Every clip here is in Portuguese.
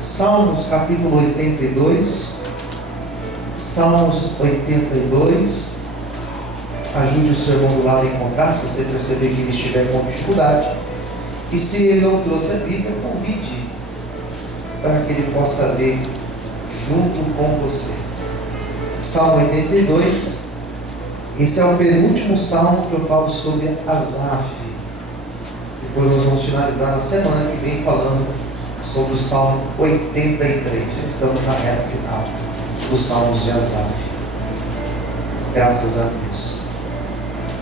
Salmos capítulo 82. Salmos 82. Ajude o seu irmão do lado a encontrar, se você perceber que ele estiver com dificuldade. E se ele não trouxe a Bíblia, convide para que ele possa ler junto com você. Salmo 82. Esse é o penúltimo salmo que eu falo sobre Asaf. Depois nós vamos finalizar na semana que vem falando sobre o Salmo 83. Já estamos na reta final dos Salmos de Asaf. Graças a Deus.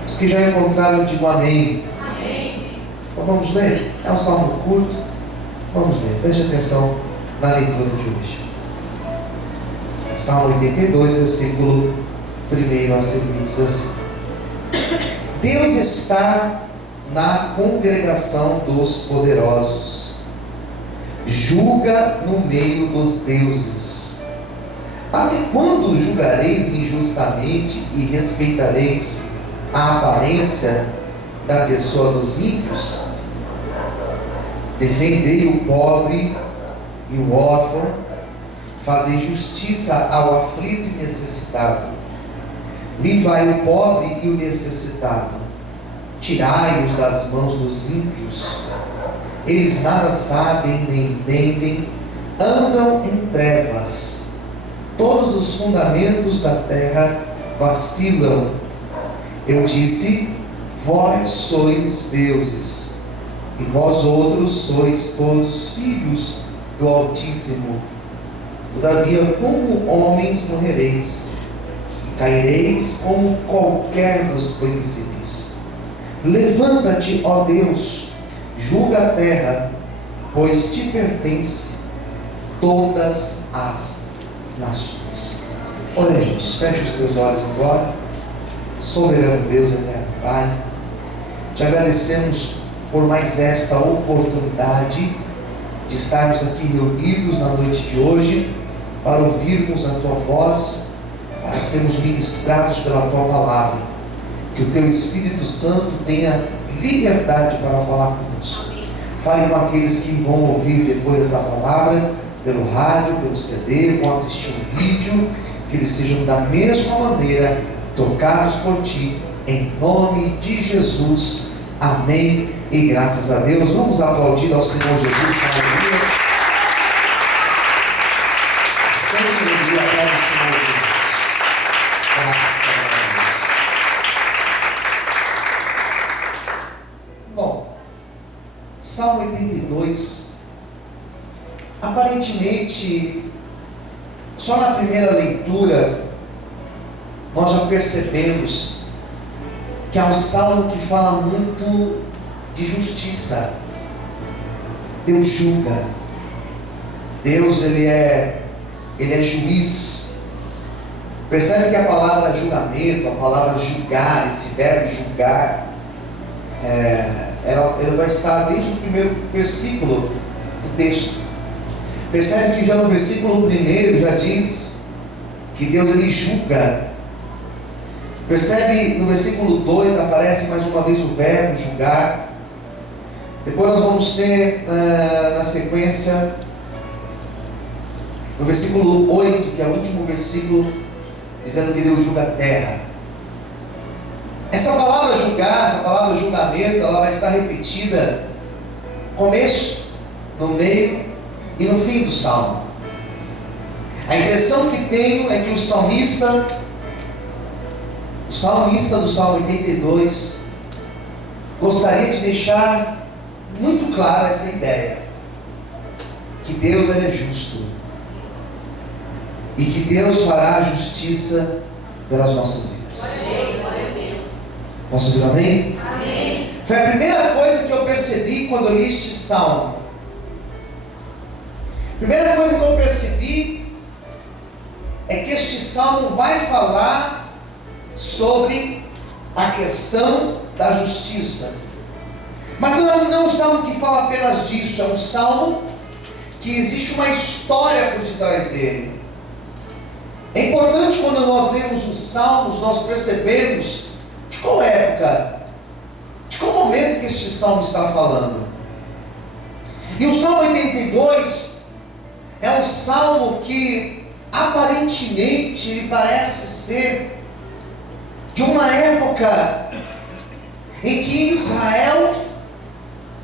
Os que já encontraram, digam amém. Amém. Então vamos ler? É um salmo curto. Vamos ler. Preste atenção na leitura de hoje. Salmo 82, versículo 1 a seguir, diz assim: Deus está na congregação dos poderosos, julga no meio dos deuses. Até quando julgareis injustamente e respeitareis a aparência da pessoa dos ímpios? Defendei o pobre e o órfão, fazei justiça ao aflito e necessitado, livrai o pobre e o necessitado, tirai-os das mãos dos ímpios. Eles nada sabem nem entendem, andam em trevas, todos os fundamentos da terra vacilam. Eu disse: vós sois deuses, e vós outros sois todos filhos do Altíssimo. Todavia, como homens morrereis, e caireis como qualquer dos príncipes. Levanta-te, ó Deus, julga a terra, pois te pertence todas as nações. Oremos, feche os teus olhos agora. Soberano Deus, eterno Pai, te agradecemos por mais esta oportunidade de estarmos aqui reunidos na noite de hoje para ouvirmos a Tua voz, para sermos ministrados pela Tua palavra. Que o Teu Espírito Santo tenha liberdade para falar conosco. Fale com aqueles que vão ouvir depois a palavra, pelo rádio, pelo CD, vão assistir um vídeo, que eles sejam da mesma maneira tocados por Ti, em nome de Jesus. Amém e graças a Deus. Vamos aplaudir ao Senhor Jesus. Aleluia. Bastante alegria para o Senhor Jesus. Graças a Deus. Bom, Salmo 82, aparentemente, só na primeira leitura, nós já percebemos que é um salmo que fala muito de justiça. Deus julga. Deus, Ele é juiz. Percebe que a palavra julgamento, a palavra julgar, esse verbo julgar, ela vai estar desde o primeiro versículo do texto. Percebe que já no versículo 1 já diz que Deus, Ele julga. Percebe no versículo 2 aparece mais uma vez o verbo julgar. Depois nós vamos ter na sequência, no versículo 8, que é o último versículo, dizendo que Deus julga a terra. Essa palavra julgar, essa palavra julgamento, ela vai estar repetida no começo, no meio e no fim do salmo. A impressão que tenho é que o salmista do Salmo 82 gostaria de deixar muito clara essa ideia, que Deus, Ele é justo e que Deus fará justiça pelas nossas vidas. Posso dizer amém? Amém. Foi a primeira coisa que eu percebi quando eu li este salmo. A primeira coisa que eu percebi é que este salmo vai falar sobre a questão da justiça. Mas não é um salmo que fala apenas disso, é um salmo que existe uma história por detrás dele. É importante quando nós lemos os salmos, nós percebemos de qual época, de qual momento que este salmo está falando. E o Salmo 82 é um salmo que aparentemente ele parece ser de uma época em que Israel,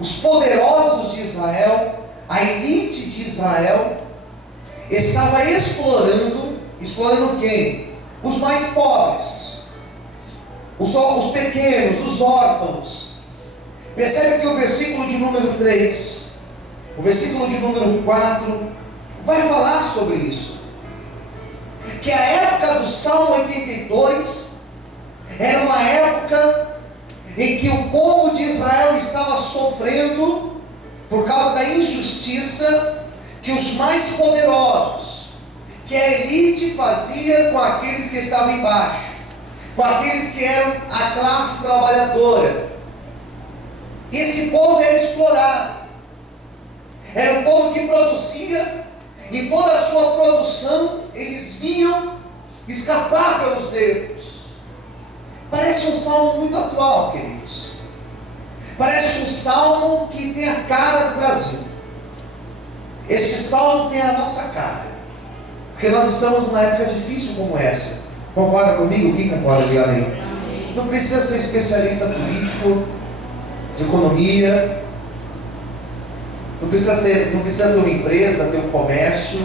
os poderosos de Israel, a elite de Israel, estava explorando quem? Os mais pobres, os pequenos, os órfãos. Percebe que o versículo de número 3, o versículo de número 4, vai falar sobre isso. Que a época do Salmo 82 era uma época em que o povo de Israel estava sofrendo por causa da injustiça que os mais poderosos, que a elite fazia com aqueles que estavam embaixo, com aqueles que eram a classe trabalhadora. Esse povo era explorado, era um povo que produzia, e toda a sua produção eles viam escapar pelos dedos. Parece um salmo muito atual, queridos. Parece um salmo que tem a cara do Brasil. Este salmo tem a nossa cara, porque nós estamos numa época difícil como essa. Concorda comigo? Quem concorda? Diga amém. Não precisa ser especialista político, de economia, não precisa ter uma empresa, ter um comércio,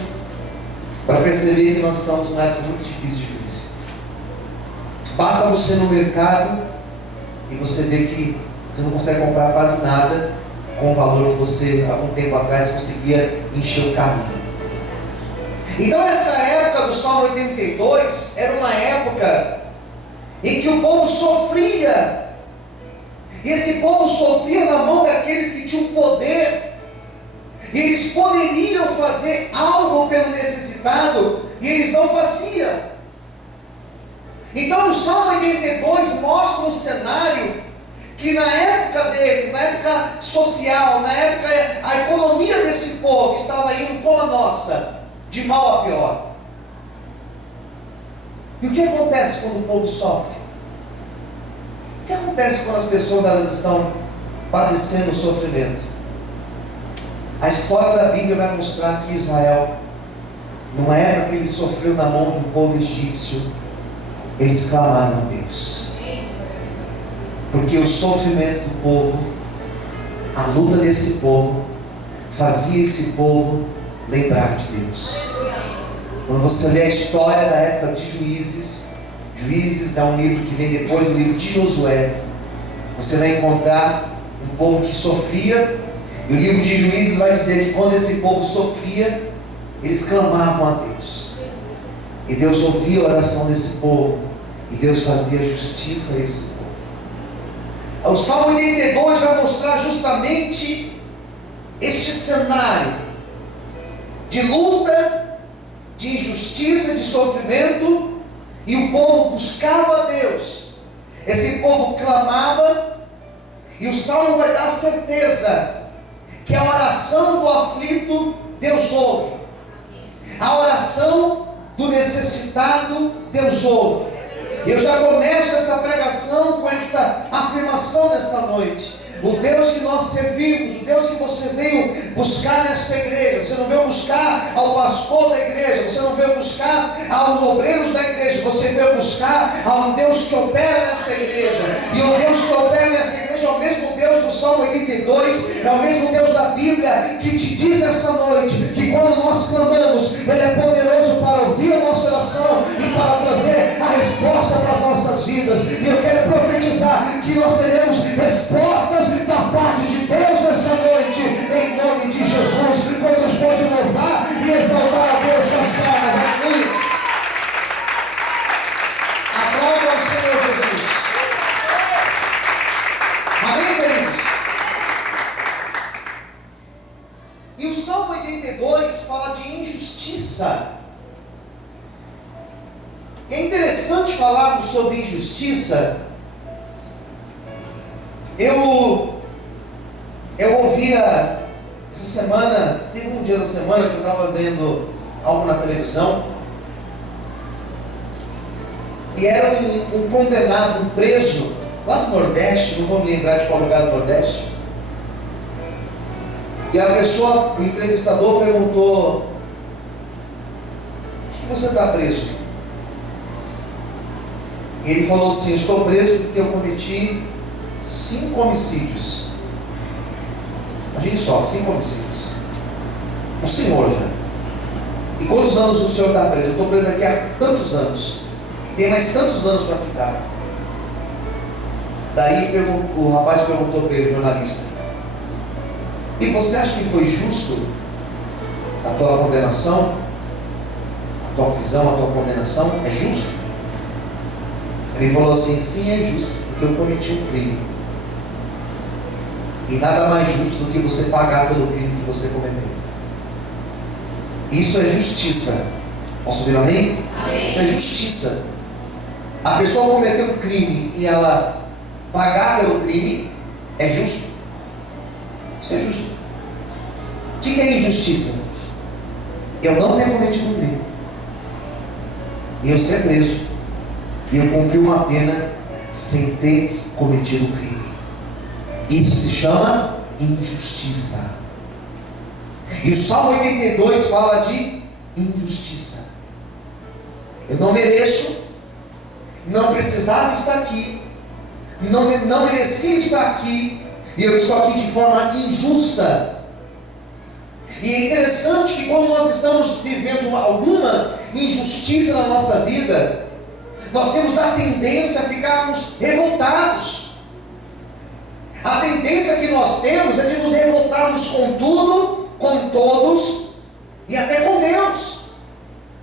para perceber que nós estamos numa época muito difícil de crise. Basta você ir no mercado e você vê que você não consegue comprar quase nada com o valor que você, há algum tempo atrás, conseguia encher o carrinho. Então essa época do Salmo 82 era uma época em que o povo sofria. E esse povo sofria na mão daqueles que tinham poder. E eles poderiam fazer algo pelo necessitado, e eles não faziam. Então o Salmo 82 mostra um cenário que na época deles, na época social, na época, a economia desse povo estava indo como a nossa, de mal a pior. E o que acontece quando o povo sofre? O que acontece quando as pessoas elas estão padecendo sofrimento? A história da Bíblia vai mostrar que Israel, numa época que ele sofreu na mão de um povo egípcio, eles clamaram a Deus. Porque o sofrimento do povo, a luta desse povo, fazia esse povo lembrar de Deus. Quando você lê a história da época de Juízes, Juízes é um livro que vem depois do livro de Josué, você vai encontrar um povo que sofria, e o livro de Juízes vai dizer que quando esse povo sofria, eles clamavam a Deus, e Deus ouvia a oração desse povo, e Deus fazia justiça a esse povo. O Salmo 82 vai mostrar justamente este cenário de luta, de injustiça, de sofrimento, e o povo buscava a Deus. Esse povo clamava, e o Salmo vai dar certeza que a oração do aflito Deus ouve, a oração do necessitado Deus ouve. Eu já começo essa pregação com esta afirmação nesta noite. O Deus que nós servimos, o Deus que você veio buscar nesta igreja, você não veio buscar ao pastor da igreja, você não veio buscar aos obreiros da igreja, você veio buscar a um Deus que opera nesta igreja. E o Deus que opera nesta igreja é o mesmo Deus do Salmo 82, é o mesmo Deus da Bíblia que te diz essa noite que quando nós clamamos, Ele é poderoso para ouvir a nossa oração e para trazer a resposta para as nossas vidas. E eu quero profetizar que nós teremos respostas da parte de Deus nessa noite, em nome de Jesus. Quantos pode louvar e exaltar a Deus com as palmas? Aleluia! Aplauda ao Senhor Jesus. Amém, queridos? E o Salmo 82 fala de injustiça. E é interessante falarmos sobre injustiça. Eu ouvia essa semana, teve um dia da semana que eu estava vendo algo na televisão, e era um condenado, um preso, lá do Nordeste, não vou me lembrar de qual lugar do Nordeste, e a pessoa, o entrevistador perguntou: você está preso? E ele falou assim: estou preso porque eu cometi 5 homicídios. Imagine só, 5 homicídios. O senhor já. E quantos anos o senhor está preso? Eu estou preso aqui há tantos anos. Tem mais tantos anos para ficar. Daí o rapaz perguntou para ele, o jornalista: e você acha que foi justo a tua condenação? A tua prisão, a tua condenação? É justo? Ele falou assim: sim, é justo, porque eu cometi um crime. E nada mais justo do que você pagar pelo crime que você cometeu. Isso é justiça. Posso ouvir amém? Amém. Isso é justiça. A pessoa cometeu um crime e ela pagar pelo crime é justo. Isso é justo. O que é injustiça? Eu não ter cometido um crime e eu ser preso e eu cumprir uma pena sem ter cometido um crime. Isso se chama injustiça. E o Salmo 82 fala de injustiça. Eu não mereço, não precisava estar aqui, não merecia estar aqui, e eu estou aqui de forma injusta. E é interessante que quando nós estamos vivendo alguma injustiça na nossa vida, nós temos a tendência a ficarmos revoltados. A tendência que nós temos é de nos revoltarmos com tudo, com todos e até com Deus.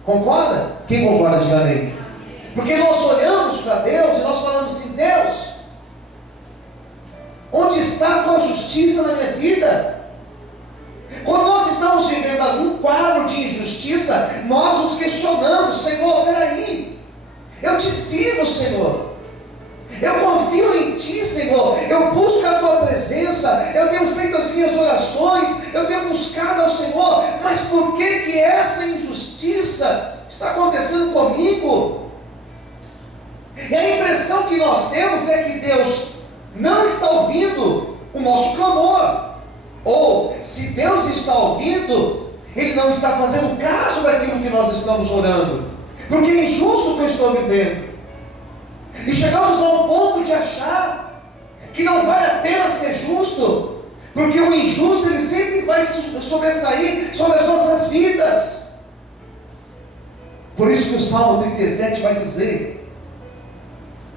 Concorda? Quem concorda, diga amém. Porque nós olhamos para Deus e nós falamos assim: Deus, onde está a tua justiça na minha vida? Quando nós estamos vivendo algum quadro de injustiça, nós nos questionamos: Senhor, peraí, eu te sirvo, Senhor, eu confio em Ti, Senhor, eu busco a Tua presença, eu tenho feito as minhas orações, eu tenho buscado ao Senhor, mas por que essa injustiça está acontecendo comigo? E a impressão que nós temos é que Deus não está ouvindo o nosso clamor, ou se Deus está ouvindo, Ele não está fazendo caso daquilo que nós estamos orando, porque é injusto o que eu estou vivendo. E chegamos a um ponto de achar que não vale a pena ser justo, porque o injusto ele sempre vai sobressair sobre as nossas vidas. Por isso que o Salmo 37 vai dizer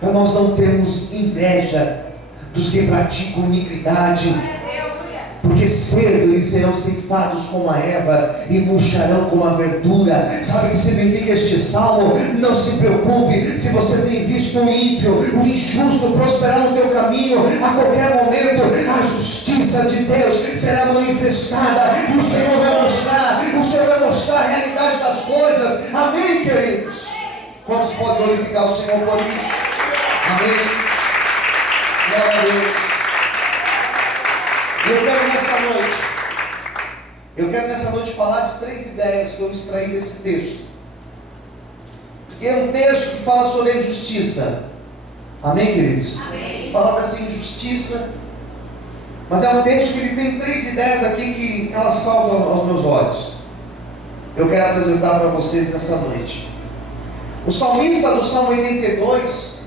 para nós não termos inveja dos que praticam iniquidade, porque cedo eles serão ceifados como a erva e murcharão como a verdura. Sabe o que significa este salmo? Não se preocupe se você tem visto o ímpio, o injusto prosperar no teu caminho. A qualquer momento a justiça de Deus será manifestada e o Senhor vai mostrar a realidade das coisas. Amém, queridos? Quantos podem glorificar o Senhor por isso? Amém. Glória a Deus. Eu quero nessa noite falar de 3 ideias que eu extraí desse texto. Porque é um texto que fala sobre a injustiça. Amém, queridos? Amém. Fala dessa injustiça. Mas é um texto que ele tem 3 ideias aqui que elas saltam aos meus olhos. Eu quero apresentar para vocês nessa noite. O salmista do Salmo 82,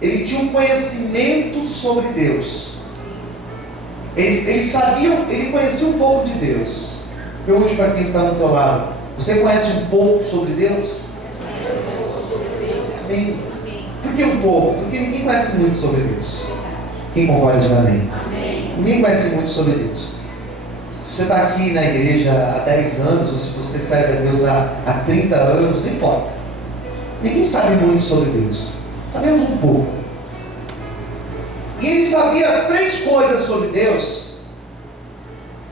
ele tinha um conhecimento sobre Deus. Ele conhecia um pouco de Deus. Pergunte para quem está no teu lado: você conhece um pouco sobre Deus? Amém. Por que um pouco? Porque ninguém conhece muito sobre Deus. Quem concorda, diga amém. Ninguém conhece muito sobre Deus. Se você está aqui na igreja há 10 anos, ou se você serve a Deus há 30 anos, não importa. Ninguém sabe muito sobre Deus. Sabemos um pouco. E ele sabia 3 coisas sobre Deus.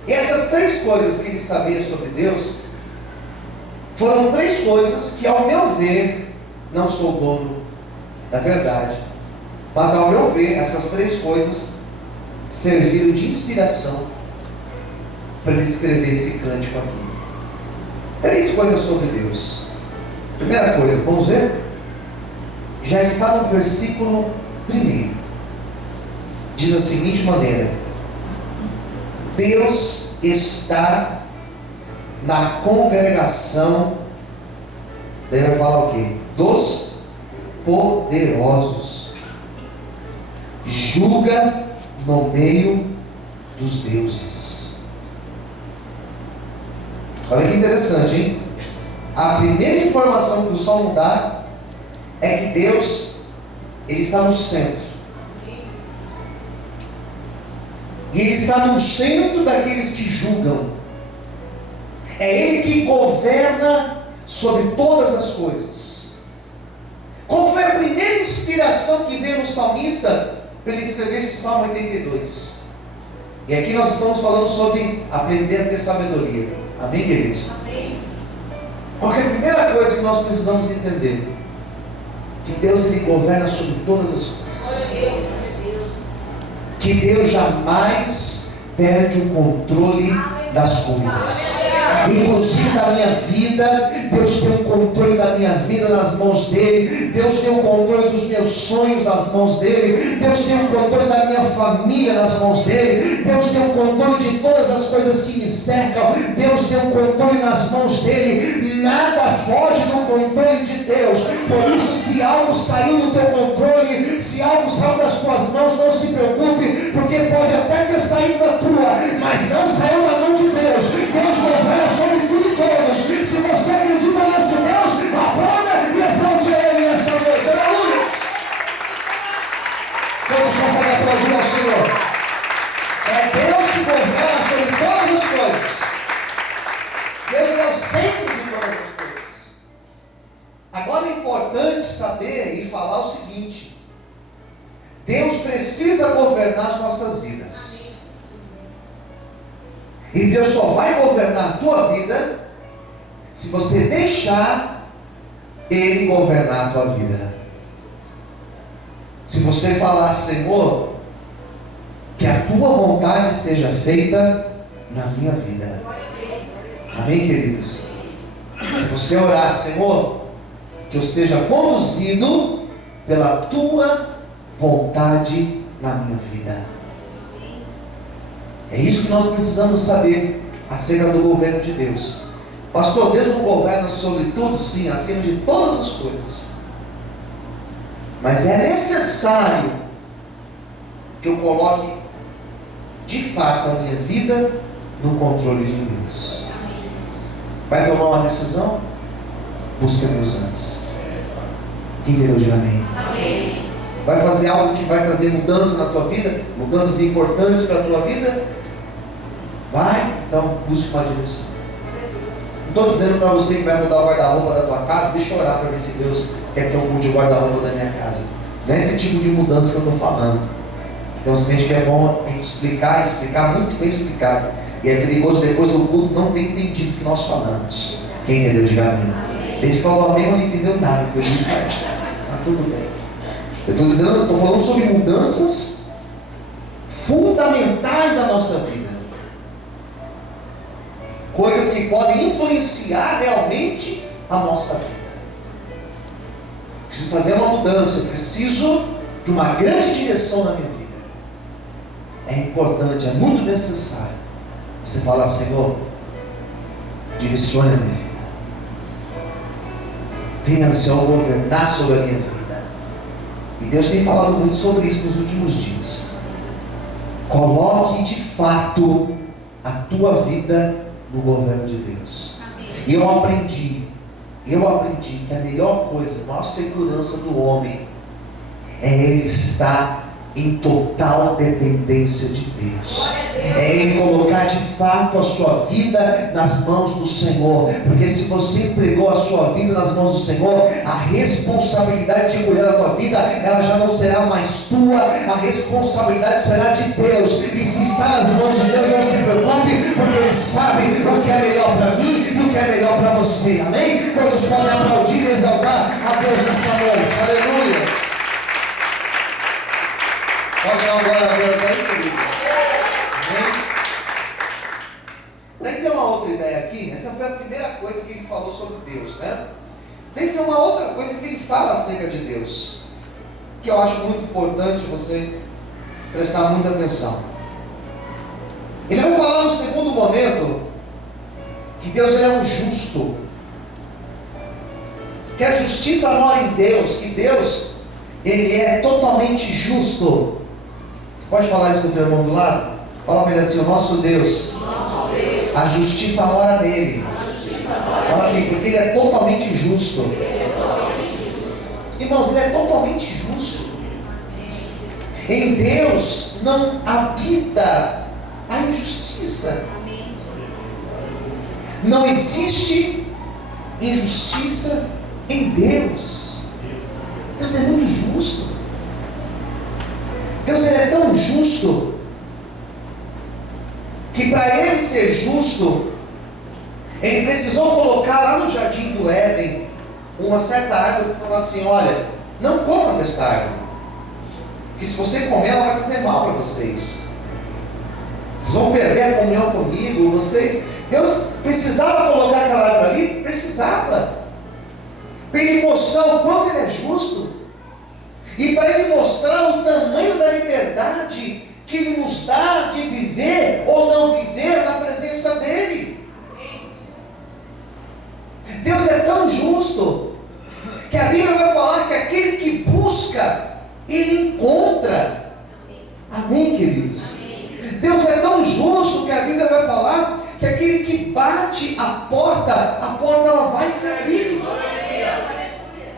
E essas 3 coisas que ele sabia sobre Deus foram 3 coisas que, ao meu ver, não sou dono da verdade, mas ao meu ver, essas 3 coisas serviram de inspiração para ele escrever esse cântico aqui. 3 coisas sobre Deus. Primeira coisa, vamos ver? Já está no versículo 1. Diz da seguinte maneira: Deus está na congregação Daí vai falar o quê? Dos poderosos. Julga no meio dos deuses. Olha que interessante, hein? A primeira informação que o Salmo dá é que Deus, Ele está no centro. E Ele está no centro daqueles que julgam. É Ele que governa sobre todas as coisas. Qual foi a primeira inspiração que veio no salmista para ele escrever esse Salmo 82? E aqui nós estamos falando sobre aprender a ter sabedoria. Amém, queridos? Amém. Qual é a primeira coisa que nós precisamos entender? Que Deus, Ele governa sobre todas as coisas. Que Deus jamais perde o controle das coisas. Inclusive da minha vida, Deus tem o controle da minha vida nas mãos dEle. Deus tem o controle dos meus sonhos nas mãos dEle. Deus tem o controle da minha família nas mãos dEle. Deus tem o controle de todas as coisas que me cercam. Deus tem o controle nas mãos dEle. Nada foge do controle de Deus. Por isso, se algo saiu do teu controle, se algo saiu das tuas mãos, não se preocupe, porque pode até ter saído da tua, mas não saiu da mão de Deus. Deus governa sobre tudo e todos. Se você acredita nesse Deus, aplauda e exalte Ele nessa noite. Aleluia! Todos conseguem aplaudir ao Senhor. É Deus que governa sobre todas as coisas. Deus é o centro de todas as coisas. Agora é importante saber e falar o seguinte: Deus precisa governar as nossas vidas. E Deus só vai governar a tua vida se você deixar Ele governar a tua vida. Se você falar: Senhor, que a tua vontade seja feita na minha vida. Amém, queridos? Se você orar: Senhor, que eu seja conduzido pela tua vontade na minha vida. É isso que nós precisamos saber acerca do governo de Deus. Pastor, Deus não governa sobre tudo? Sim, acima de todas as coisas. Mas é necessário que eu coloque de fato a minha vida no controle de Deus. Vai tomar uma decisão? Busca Deus antes. Quem entendeu, diga amém. Amém. Vai fazer algo que vai trazer mudança na tua vida, mudanças importantes para a tua vida? Vai, então busque uma direção. Não estou dizendo para você que vai mudar o guarda-roupa da tua casa. Deixa eu orar para ver se Deus quer que eu mude o guarda-roupa da minha casa. Não é esse tipo de mudança que eu estou falando. Então, simplesmente que é bom explicar muito bem explicado. E é perigoso depois o culto não ter entendido o que nós falamos. Quem entendeu, diga amém. Desde que falou amém, não entendeu nada, porque eu disse, mas tudo bem. Eu estou falando sobre mudanças fundamentais da nossa vida. Coisas que podem influenciar realmente a nossa vida. Preciso fazer uma mudança, eu preciso de uma grande direção na minha vida. É importante, é muito necessário você falar: Senhor, direcione a minha vida. Venha, Senhor, governar sobre a minha vida. E Deus tem falado muito sobre isso nos últimos dias. Coloque de fato a tua vida no governo de Deus. E eu aprendi que a melhor coisa, a maior segurança do homem é ele estar em total dependência de Deus. É ele colocar de fato a sua vida nas mãos do Senhor. Porque se você entregou a sua vida nas mãos do Senhor, a responsabilidade de cuidar da tua vida, ela já não será mais tua, a responsabilidade será de Deus. E se está nas mãos de Deus, não se preocupe, porque Ele sabe o que é melhor para mim e o que é melhor para você. Amém? Quantos podem aplaudir e exaltar a Deus nessa noite? Aleluia! Pode dar uma glória a Deus aí, queridos? Amém? Tem que ter uma outra ideia aqui. Essa foi a primeira coisa que ele falou sobre Deus, né? Tem que ter uma outra coisa que ele fala acerca de Deus, que eu acho muito importante você prestar muita atenção. Ele vai falar no segundo momento que Deus, ele é um justo. que a justiça mora em Deus, que Deus, Ele é totalmente justo. Você pode falar isso com o teu irmão do lado? Fala para ele assim: o nosso Deus, a justiça mora nele. Fala assim, porque Ele é totalmente justo. Irmãos, Ele é totalmente justo. Em Deus não habita a injustiça. Não existe injustiça em Deus. Deus é muito justo. Deus, Ele é tão justo que para Ele ser justo, Ele precisou colocar lá no jardim do Éden uma certa árvore e falar assim: olha, não coma desta árvore, que se você comer ela vai fazer mal para vocês. Vocês vão perder a comunhão comigo. Deus precisava colocar aquela árvore ali? Precisava, para Ele mostrar o quanto Ele é justo, e para Ele mostrar o tamanho da liberdade que Ele nos dá de viver ou não viver na presença dEle. Deus é tão justo que a Bíblia vai falar que aquele que busca, ele encontra. Amém, queridos? Deus é tão justo que a Bíblia vai falar que aquele que bate a porta ela vai se abrir.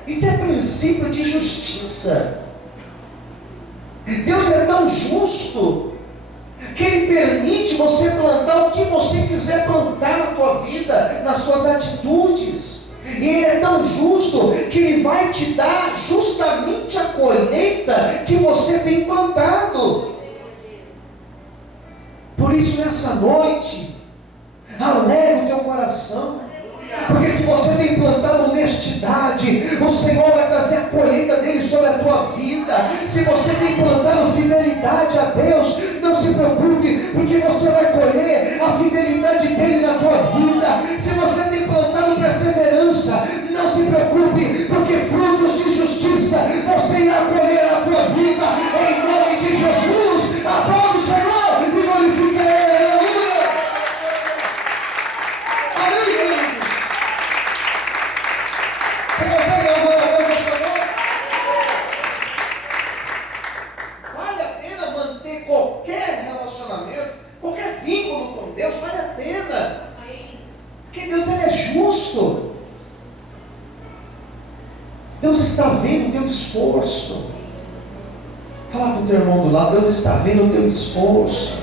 Isso é princípio de justiça. Deus é tão justo que Ele permite você plantar o que você quiser plantar na tua vida, nas suas atitudes. E Ele é tão justo que Ele vai te dar justamente a colheita que você tem plantado. Por isso, nessa noite, alegra o teu coração, porque se você tem plantado honestidade, o Senhor vai trazer a colheita dele sobre a tua vida. Se você tem plantado fidelidade a Deus, não se preocupe, porque você vai colher a fidelidade dele na tua vida. Se você tem plantado perseverança, não se preocupe, porque frutos de justiça você irá colher na tua vida, em nome de Jesus. Aplauda o Senhor e glorifica Ele. Aleluia. Amém, queridos? Você consegue dar uma glória a Deus, Senhor? Vale a pena manter qualquer relacionamento, qualquer vínculo com Deus, vale a pena. Porque Deus, Ele é justo. Deus está vendo o teu esforço. Fala com o teu irmão do lado: Deus está vendo o teu esforço.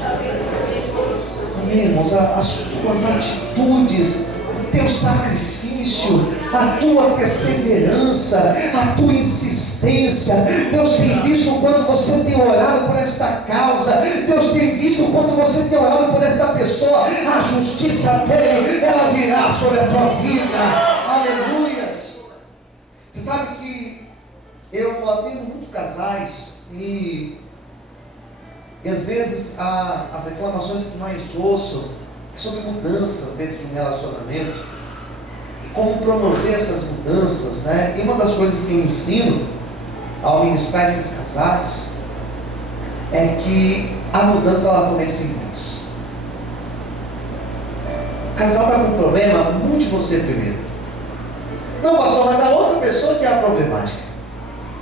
Amém, irmãos? As tuas atitudes, o teu sacrifício, a tua perseverança, a tua insistência. Deus tem visto o quanto você tem orado por esta causa. Deus tem visto o quanto você tem orado por esta pessoa. A justiça dele, ela virá sobre a tua vida. Aleluia. Você sabe que eu atendo muito casais e às vezes as reclamações que mais ouço é sobre mudanças dentro de um relacionamento e como promover essas mudanças, né? E uma das coisas que eu ensino ao ministrar esses casais é que a mudança ela começa em nós. O casal está com um problema, mude você primeiro. Não, pastor, mas a outra pessoa que é a problemática.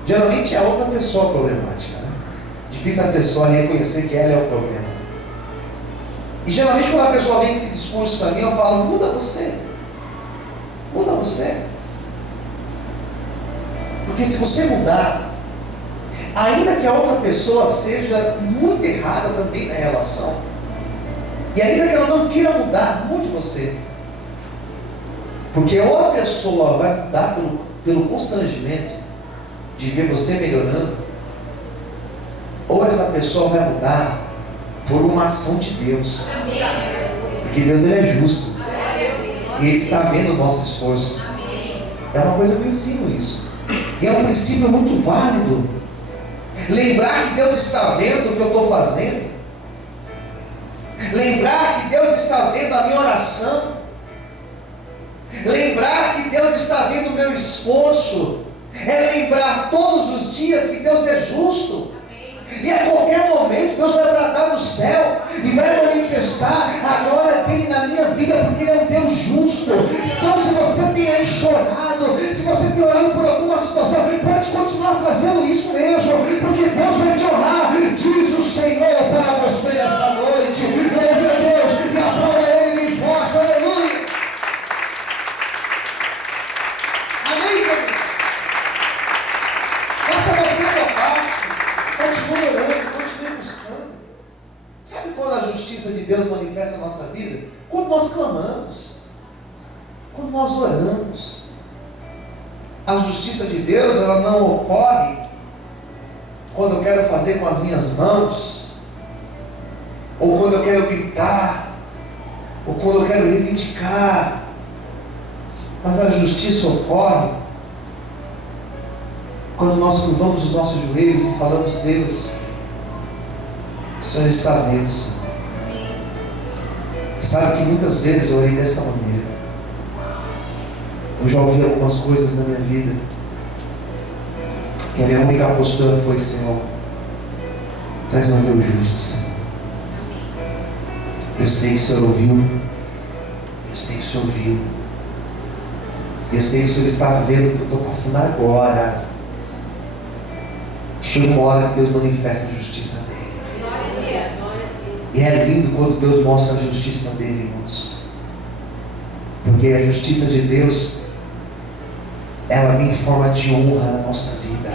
Geralmente é a outra pessoa problemática, né? Difícil a pessoa reconhecer que ela é o problema. E geralmente quando a pessoa vem esse discurso para mim, eu falo: muda você. Muda você. Porque se você mudar, ainda que a outra pessoa seja muito errada também na relação, e ainda que ela não queira mudar, mude você. Porque ou a pessoa vai mudar pelo constrangimento de ver você melhorando, ou essa pessoa vai mudar por uma ação de Deus. Porque Deus, Ele é justo. E Ele está vendo o nosso esforço. É uma coisa que eu ensino isso. E é um princípio muito válido. Lembrar que Deus está vendo o que eu estou fazendo. Lembrar que Deus está vendo a minha oração. Lembrar que Deus está vendo o meu esforço. É lembrar todos os dias que Deus é justo. E a qualquer momento Deus vai bradar no céu e vai manifestar a glória dele na minha vida, porque Ele é um Deus justo. Então, se você tem aí chorado, se você ter orado por alguma situação, pode continuar fazendo isso mesmo, porque Deus vai te honrar. Diz o Senhor para você nessa noite. Louve a Deus e aplauda Ele bem forte. Aleluia. Amém, queridos? Faça você a sua parte. Continue orando, continue buscando. Sabe quando a justiça de Deus manifesta na nossa vida? Quando nós clamamos, quando nós oramos. A justiça de Deus, ela não ocorre quando eu quero fazer com as minhas mãos, ou quando eu quero gritar, ou quando eu quero reivindicar. Mas a justiça ocorre quando nós curvamos os nossos joelhos e falamos: Deus, o Senhor está vendo, Senhor. Sabe que muitas vezes eu orei dessa maneira. Eu já ouvi algumas coisas na minha vida que a minha única postura foi: Senhor, Tu és um Deus justo, Senhor. Eu sei que o Senhor ouviu, eu sei que o Senhor viu, eu sei que o Senhor está vendo o que eu estou passando agora. Chega uma hora que Deus manifesta a justiça dele. E é lindo quando Deus mostra a justiça dele, irmãos, porque a justiça de Deus, ela vem em forma de honra na nossa vida.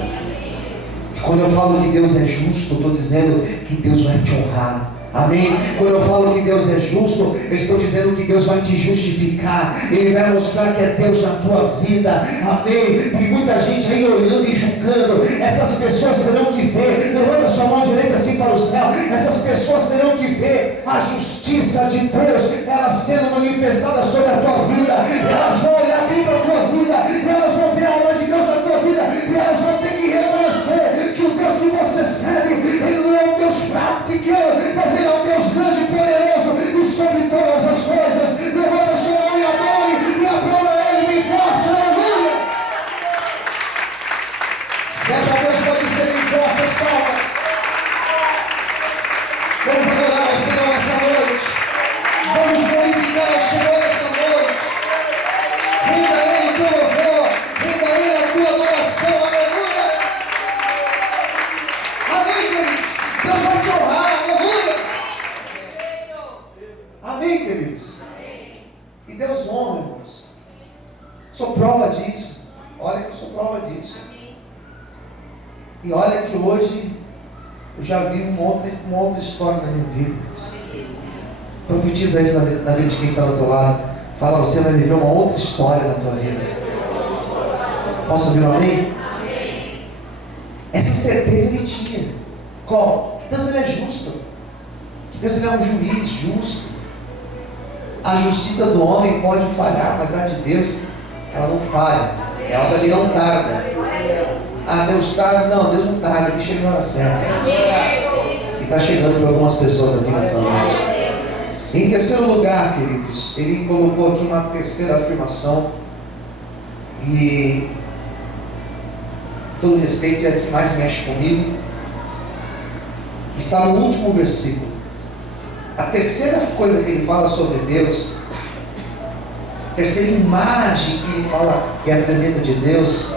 E quando eu falo que Deus é justo, eu estou dizendo que Deus vai te honrar. Amém? Quando eu falo que Deus é justo, eu estou dizendo que Deus vai te justificar. Ele vai mostrar que é Deus na tua vida. Amém? Tem muita gente aí olhando e julgando. Essas pessoas terão que ver. Levanta sua mão direita assim para o céu. Essas pessoas terão que ver a justiça de Deus, ela sendo manifestada sobre a tua vida. Elas vão olhar bem para a tua vida, elas vão ver a obra de Deus na tua vida, e elas vão ter que reconhecer que o Deus que você serve, Ele não é um Deus fraco, pequeno, mas Ele é um Deus grande e poderoso e sobre todas as coisas. Levanta sua mão e adore e aplauda Ele bem forte. Aleluia. Se é para Deus, pode ser bem forte as palmas. Vamos adorar ao Senhor nessa noite. Vamos glorificar ao Senhor nessa noite. Renda a Ele o teu louvor, renda a Ele a tua adoração. Aleluia. Amém, queridos? Deus vai te honrar. Aleluia. Amém, queridos? E Deus honra, irmãos. Sou prova disso. Olha que eu sou prova disso. E olha que hoje eu já vi uma outra história na minha vida. Profetiza isso na vida de quem está do teu lado. Fala: você vai viver uma outra história na tua vida. Posso ouvir um amém? Essa certeza ele tinha. Qual? Que Deus ele é justo. Que Deus ele é um juiz justo. A justiça do homem pode falhar, mas a de Deus, ela não falha. Ela ali não tarda. Ah, Deus tarda? Não, Deus não tarda. Ele chega na hora certa. E está chegando para algumas pessoas aqui nessa noite. Em terceiro lugar, queridos, ele colocou aqui uma terceira afirmação. E todo respeito, é a que mais mexe comigo. Está no último versículo. A terceira coisa que ele fala sobre Deus, a terceira imagem que ele fala, que apresenta de Deus,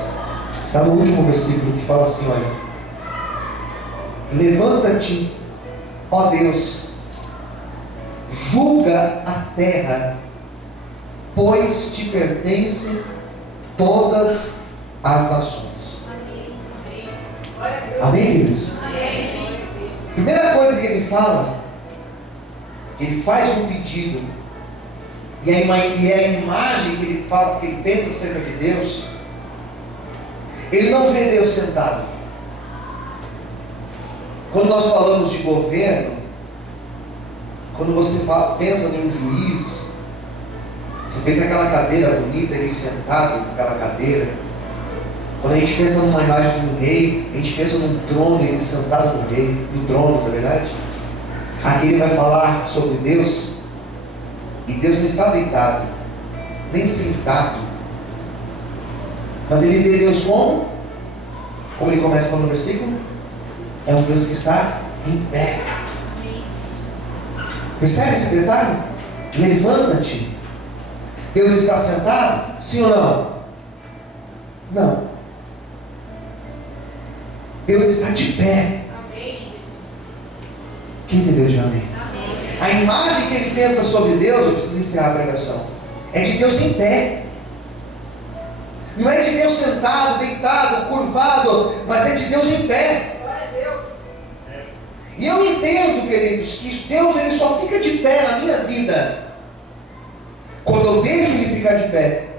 está no último versículo, que fala assim: olha, levanta-te, ó Deus, julga a terra, pois te pertencem todas as nações. Amém, queridos? Primeira coisa que ele fala, ele faz um pedido, e a imagem que ele fala, que ele pensa acerca de Deus, ele não vê Deus sentado. Quando nós falamos de governo, quando você pensa em um juiz, você pensa naquela cadeira bonita, ele sentado naquela cadeira. Quando a gente pensa numa imagem de um rei, a gente pensa num trono, ele sentado no rei, no trono, na verdade. Aqui ele vai falar sobre Deus, e Deus não está deitado, nem sentado, mas ele vê Deus como? Como ele começa falando no versículo? É um Deus que está em pé. Percebe esse detalhe? Levanta-te. Deus está sentado? Sim ou não? Não. Deus está de pé. Quem entendeu de amém? A imagem que ele pensa sobre Deus, eu preciso encerrar a pregação, é de Deus em pé. Não é de Deus sentado, deitado, curvado, mas é de Deus em pé. E eu entendo, queridos, que Deus ele só fica de pé na minha vida quando eu deixo Ele ficar de pé.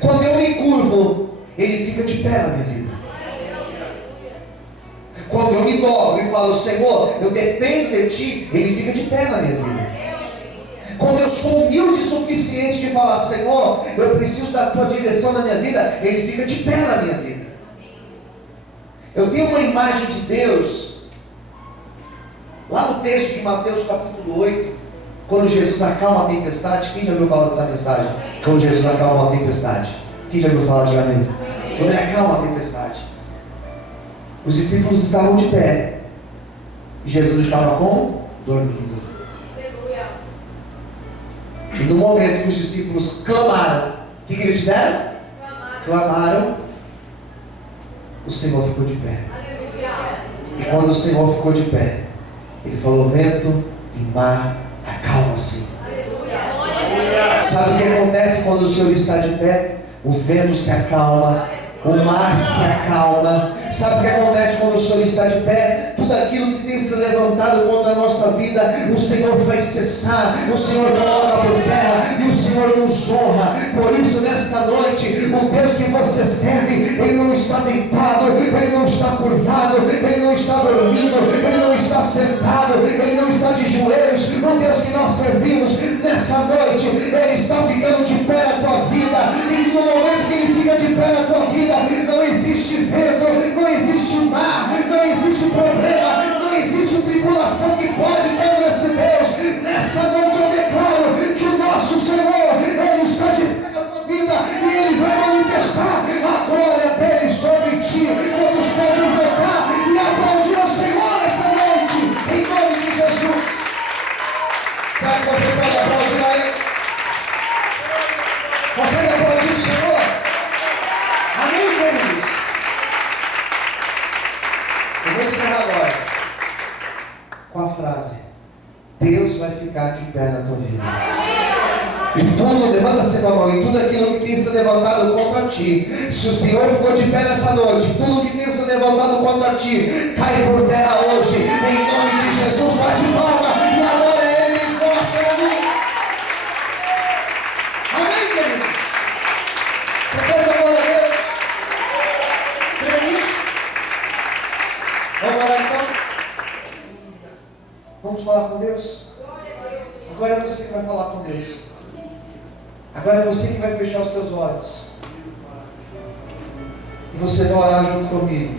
Quando eu me curvo, Ele fica de pé na minha vida. Quando eu me dobro e falo, Senhor, eu dependo de Ti, Ele fica de pé na minha vida. Quando eu sou humilde o suficiente de falar, Senhor, eu preciso da Tua direção na minha vida, Ele fica de pé na minha vida. Eu tenho uma imagem de Deus lá no texto de Mateus capítulo 8, quando Jesus acalma a tempestade. Quem já ouviu falar dessa mensagem? Quando Jesus acalma a tempestade. Quem já ouviu falar de amém? Quando Ele acalma a tempestade, os discípulos estavam de pé e Jesus estava como? Dormindo. E no momento que os discípulos clamaram, o que eles fizeram? Clamaram. O Senhor ficou de pé. E quando o Senhor ficou de pé, Ele falou, vento e mar, acalma-se. Sabe o que acontece quando o Senhor está de pé? O vento se acalma, o mar se acalma. Sabe o que acontece quando o Senhor está de pé? Tudo aquilo que tem se levantado contra a nossa vida, o Senhor vai cessar, o Senhor coloca por terra e o Senhor nos honra. Por isso, nesta noite, o Deus que você serve, Ele não está deitado, Ele não está curvado, Ele não está dormindo, Ele não está sentado, Ele não está de joelhos. O Deus que nós servimos nessa noite, Ele está ficando de pé na tua vida. E no momento que Ele fica de pé na tua vida, não existe vento, não existe mar, não existe problema, não existe tribulação que pode contra esse Deus. Nessa noite eu declaro que o nosso Senhor, Ele está de pé na tua vida e Ele vai manifestar a glória dEle sobre ti. Todos podem voltar e aplaudir ao Senhor nessa noite, em nome de Jesus. Será que você pode aplaudir a Ele? Consegue aplaudir o Senhor? Amém, queridos? Eu vou encerrar agora com a frase: Deus vai ficar de pé na tua vida. E tudo, levanta sempre a mão, e tudo aquilo que tem se levantado contra ti, se o Senhor ficou de pé nessa noite, tudo que tem se levantado contra ti, cai por terra hoje, em nome de Jesus. Bate palma e adora Ele bem forte, aleluia. Amém, queridos? Você pode adorar a Deus? Crê nisso? Vamos orar então? Vamos falar com Deus? Agora é você que vai falar com Deus. Agora é você que vai fechar os teus olhos. E você vai orar junto comigo.